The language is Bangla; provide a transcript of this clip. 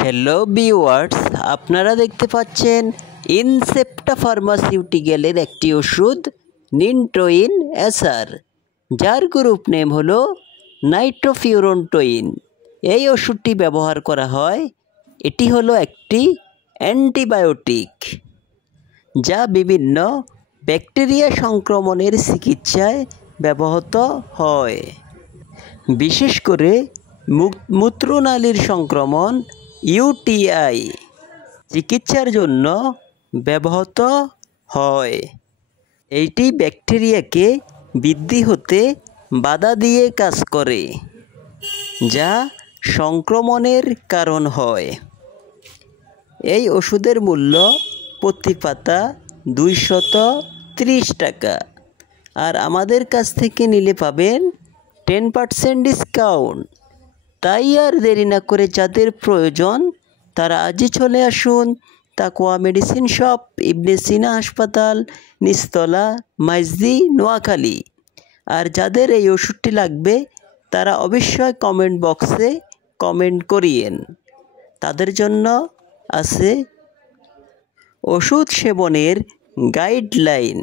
হ্যালো ভিউয়ার্স, আপনারা দেখতে পাচ্ছেন ইনসেপ্টা ফার্মাসিউটিক্যালের একটি ওষুধ নিনটোইন এসআর, যার গ্রুপ নেম হলো নাইট্রোফিউরনটোইন। এই ওষুধটি ব্যবহার করা হয়। এটি হলো একটি অ্যান্টিবায়োটিক যা বিভিন্ন ব্যাকটেরিয়া সংক্রমণের চিকিৎসায় ব্যবহৃত হয়। বিশেষ করে মূত্রনালীর সংক্রমণ ইউটিআই চিকিৎসার জন্য ব্যবহৃত হয়। এইটি ব্যাকটেরিয়াকে বৃদ্ধি হতে বাধা দিয়ে কাজ করে, যা সংক্রমণের কারণ হয়। এই ওষুধের মূল্য প্রতি পাতা 230 টাকা, আর আমাদের কাছ থেকে নিলে পাবেন 10% ডিসকাউন্ট। তাই আর দেরি না করে যাদের প্রয়োজন তারা আজই চলে আসুন তাকওয়া মেডিসিন শপ, ইবনে সিনা হাসপাতাল, নিচতলা, মাইজদি, নোয়াখালী। আর যাদের এই ওষুধটি লাগবে তারা অবশ্যই কমেন্ট বক্সে কমেন্ট করিয়েন। তাদের জন্য আছে ওষুধ সেবনের গাইডলাইন।